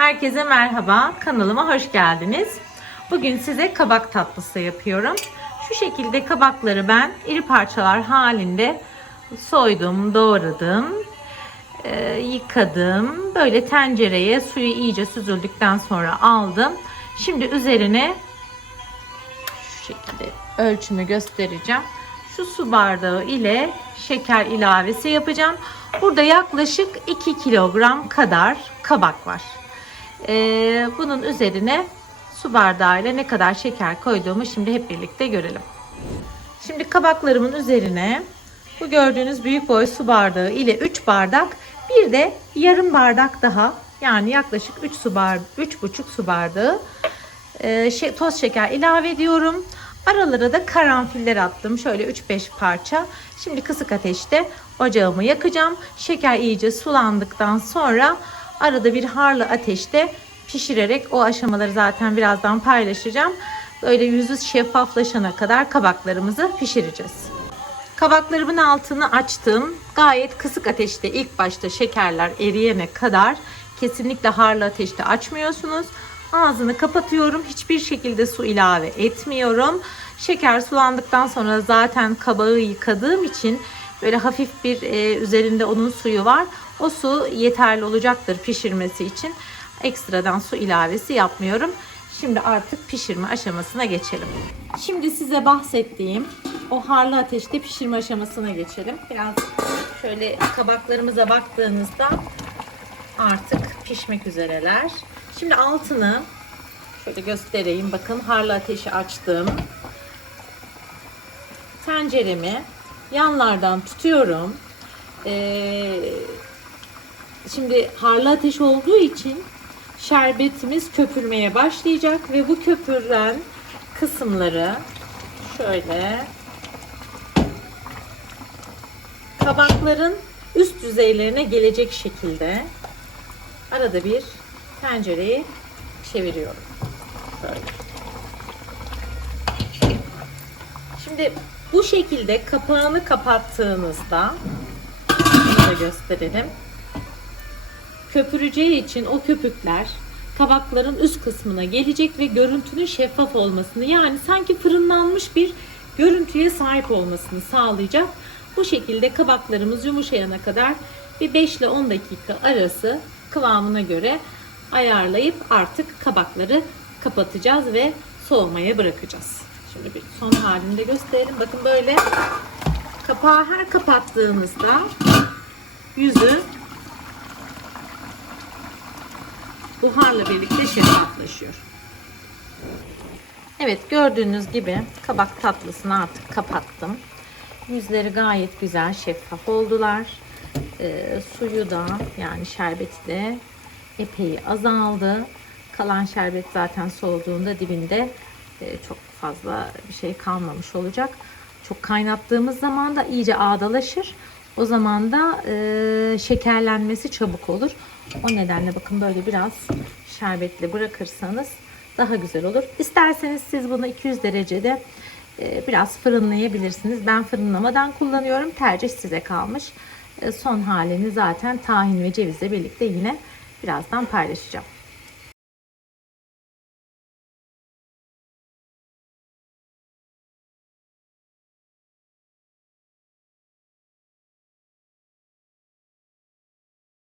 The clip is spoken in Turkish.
Herkese merhaba. Kanalıma hoş geldiniz. Bugün size kabak tatlısı yapıyorum. Şu şekilde kabakları ben iri parçalar halinde soydum, doğradım, e, yıkadım. Böyle tencereye suyu iyice süzüldükten sonra aldım. Şimdi üzerine şu şekilde ölçümü göstereceğim. Şu su bardağı ile şeker ilavesi yapacağım. Burada yaklaşık 2 kilogram kadar kabak var. Ee, bunun üzerine su bardağı ile ne kadar şeker koyduğumu şimdi hep birlikte görelim. Şimdi kabaklarımın üzerine bu gördüğünüz büyük boy su bardağı ile 3 bardak bir de yarım bardak daha yani yaklaşık 3 su bardağı 3,5 su bardağı e, şey, toz şeker ilave ediyorum. Aralara da karanfiller attım. Şöyle 3-5 parça. Şimdi kısık ateşte ocağımı yakacağım. Şeker iyice sulandıktan sonra arada bir harlı ateşte pişirerek o aşamaları zaten birazdan paylaşacağım. Böyle yüzü şeffaflaşana kadar kabaklarımızı pişireceğiz. Kabaklarımın altını açtım. Gayet kısık ateşte ilk başta şekerler eriyene kadar kesinlikle harlı ateşte açmıyorsunuz. Ağzını kapatıyorum. Hiçbir şekilde su ilave etmiyorum. Şeker sulandıktan sonra zaten kabağı yıkadığım için böyle hafif bir e, üzerinde onun suyu var. O su yeterli olacaktır pişirmesi için. Ekstradan su ilavesi yapmıyorum. Şimdi artık pişirme aşamasına geçelim. Şimdi size bahsettiğim o harlı ateşte pişirme aşamasına geçelim. Biraz şöyle kabaklarımıza baktığınızda artık pişmek üzereler. Şimdi altını şöyle göstereyim. Bakın harlı ateşi açtım. Tenceremi yanlardan tutuyorum. Ee, şimdi harlı ateş olduğu için şerbetimiz köpürmeye başlayacak ve bu köpüren kısımları şöyle kabakların üst düzeylerine gelecek şekilde arada bir tencereyi çeviriyorum. Şimdi bu şekilde kapağını kapattığınızda bunu da gösterelim. Köpüreceği için o köpükler kabakların üst kısmına gelecek ve görüntünün şeffaf olmasını yani sanki fırınlanmış bir görüntüye sahip olmasını sağlayacak. Bu şekilde kabaklarımız yumuşayana kadar bir 5 ile 10 dakika arası kıvamına göre ayarlayıp artık kabakları kapatacağız ve soğumaya bırakacağız. Şimdi bir son halinde gösterelim. Bakın böyle kapağı her kapattığımızda yüzü buharla birlikte şeffaflaşıyor. Evet gördüğünüz gibi kabak tatlısını artık kapattım. Yüzleri gayet güzel şeffaf oldular. Ee, suyu da yani şerbeti de epey azaldı. Kalan şerbet zaten soğuduğunda dibinde e, çok fazla bir şey kalmamış olacak. Çok kaynattığımız zaman da iyice ağdalaşır. O zaman da e, şekerlenmesi çabuk olur. O nedenle bakın böyle biraz şerbetli bırakırsanız daha güzel olur. İsterseniz siz bunu 200 derecede e, biraz fırınlayabilirsiniz. Ben fırınlamadan kullanıyorum. Tercih size kalmış. E, son halini zaten tahin ve cevizle birlikte yine birazdan paylaşacağım.